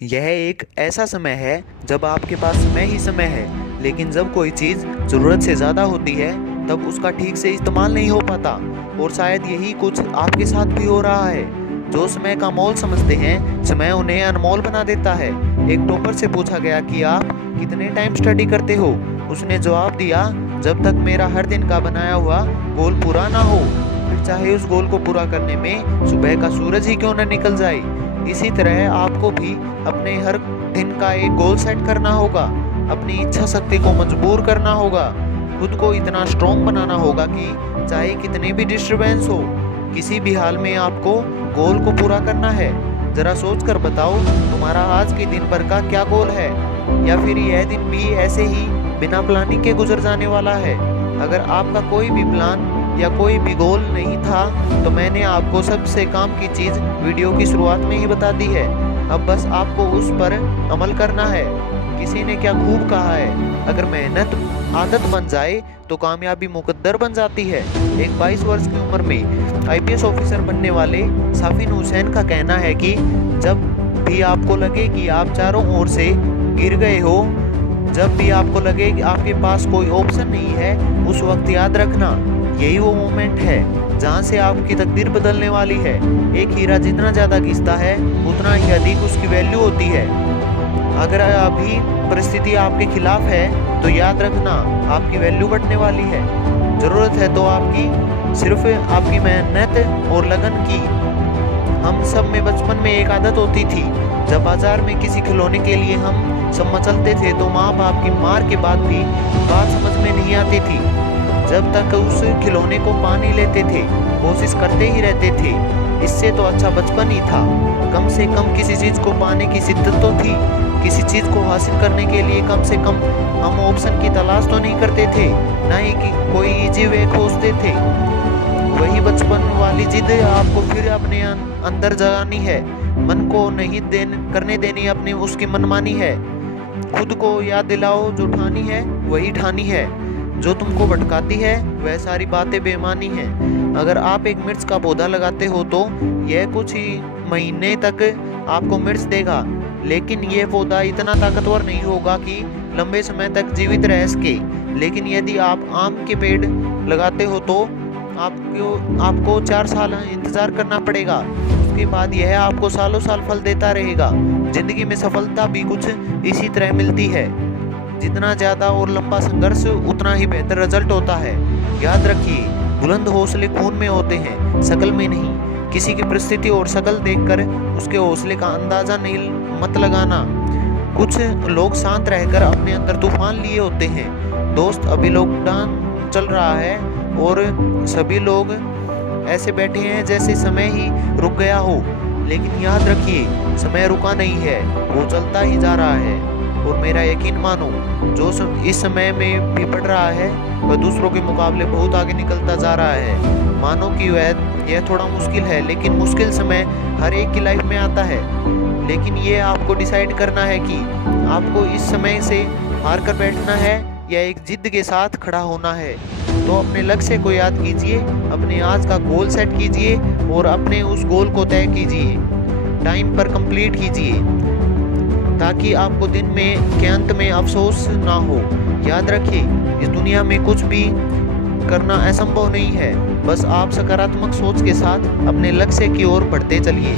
यह एक ऐसा समय है जब आपके पास समय ही समय है, लेकिन जब कोई चीज़ ज़रूरत से ज़्यादा होती है तब उसका ठीक से इस्तेमाल नहीं हो पाता। और शायद यही कुछ आपके साथ भी हो रहा है। जो समय का मोल समझते हैं, समय उन्हें अनमोल बना देता है। एक टॉपर से पूछा गया कि आप कितने टाइम स्टडी करते हो। उसने जवाब दिया, जब तक मेरा हर दिन का बनाया हुआ गोल पूरा ना हो, फिर चाहे उस गोल को पूरा करने में सुबह का सूरज ही क्यों न निकल जाए। इसी तरह आपको भी अपने हर दिन का एक गोल सेट करना होगा। अपनी इच्छा शक्ति को मजबूर करना होगा। खुद को इतना स्ट्रॉन्ग बनाना होगा कि चाहे कितने भी डिस्टरबेंस हो, किसी भी हाल में आपको गोल को पूरा करना है। जरा सोच कर बताओ, तुम्हारा आज के दिन भर का क्या गोल है? या फिर यह दिन भी ऐसे ही बिना प्लानिंग के गुजर जाने वाला है? अगर आपका कोई भी प्लान या कोई भी गोल नहीं था तो मैंने आपको सबसे काम की चीज़ वीडियो की शुरुआत में ही बता दी है। अब बस आपको उस पर अमल करना है। किसी ने क्या खूब कहा है, अगर मेहनत आदत बन जाए तो कामयाबी मुकद्दर बन जाती है। एक 22 वर्ष की उम्र में आईपीएस ऑफिसर बनने वाले साफिन हुसैन का कहना है कि जब भी आपको लगे कि आप चारों ओर से गिर गए हो, जब भी आपको लगे कि आपके पास कोई ऑप्शन नहीं है, उस वक्त याद रखना, यही वो मोमेंट है जहाँ से आपकी तकदीर बदलने वाली है। एक हीरा जितना ज़्यादा घिसता है उतना ही अधिक उसकी वैल्यू होती है। अगर अभी परिस्थिति आपके खिलाफ है तो याद रखना, आपकी वैल्यू बढ़ने वाली है। ज़रूरत है तो आपकी सिर्फ आपकी मेहनत और लगन की। हम सब में बचपन में एक आदत होती थी, जब बाजार में किसी खिलौने के लिए हम सब मचलते थे तो माँ बाप की मार के बाद भी बात समझ में नहीं आती थी। जब तक उस खिलौने को पा नहीं लेते थे, कोशिश करते ही रहते थे। इससे तो अच्छा बचपन ही था। कम से कम किसी चीज़ को पाने की शिद्दत तो थी। किसी चीज़ को हासिल करने के लिए कम से कम हम ऑप्शन की तलाश तो नहीं करते थे, ना ही कि कोई इजी वे खोजते थे। वही बचपन वाली जिद आपको फिर अपने अंदर जगानी है। मन को नहीं करने देनी अपनी उसकी मनमानी है। खुद को याद दिलाओ, जो ठानी है वही ठानी है। जो तुमको भटकाती है वह सारी बातें बेमानी हैं। अगर आप एक मिर्च का पौधा लगाते हो तो यह कुछ ही महीने तक आपको मिर्च देगा, लेकिन यह पौधा इतना ताकतवर नहीं होगा कि लंबे समय तक जीवित रह सके। लेकिन यदि आप आम के पेड़ लगाते हो तो आपको 4 साल इंतज़ार करना पड़ेगा। उसके बाद यह आपको सालों साल फल देता रहेगा। जिंदगी में सफलता भी कुछ इसी तरह मिलती है। जितना ज़्यादा और लंबा संघर्ष उतना ही बेहतर रिजल्ट होता है। याद रखिए, बुलंद हौसले खून में होते हैं, शकल में नहीं। किसी की परिस्थिति और शकल देखकर उसके हौसले का अंदाज़ा नहीं मत लगाना। कुछ लोग शांत रहकर अपने अंदर तूफान लिए होते हैं। दोस्त, अभी लॉकडाउन चल रहा है और सभी लोग ऐसे बैठे हैं जैसे समय ही रुक गया हो। लेकिन याद रखिए, समय रुका नहीं है, वो चलता ही जा रहा है। और मेरा यकीन मानो, जो इस समय में भी बढ़ रहा है वह दूसरों के मुकाबले बहुत आगे निकलता जा रहा है। मानो कि यह थोड़ा मुश्किल है, लेकिन मुश्किल समय हर एक की लाइफ में आता है। लेकिन ये आपको डिसाइड करना है कि आपको इस समय से हार कर बैठना है या एक जिद के साथ खड़ा होना है। तो अपने लक्ष्य को याद कीजिए, अपने आज का गोल सेट कीजिए और अपने उस गोल को तय कीजिए। टाइम पर कंप्लीट कीजिए ताकि आपको दिन में के अंत में अफसोस ना हो। याद रखिए, इस दुनिया में कुछ भी करना असंभव नहीं है। बस आप सकारात्मक सोच के साथ अपने लक्ष्य की ओर बढ़ते चलिए।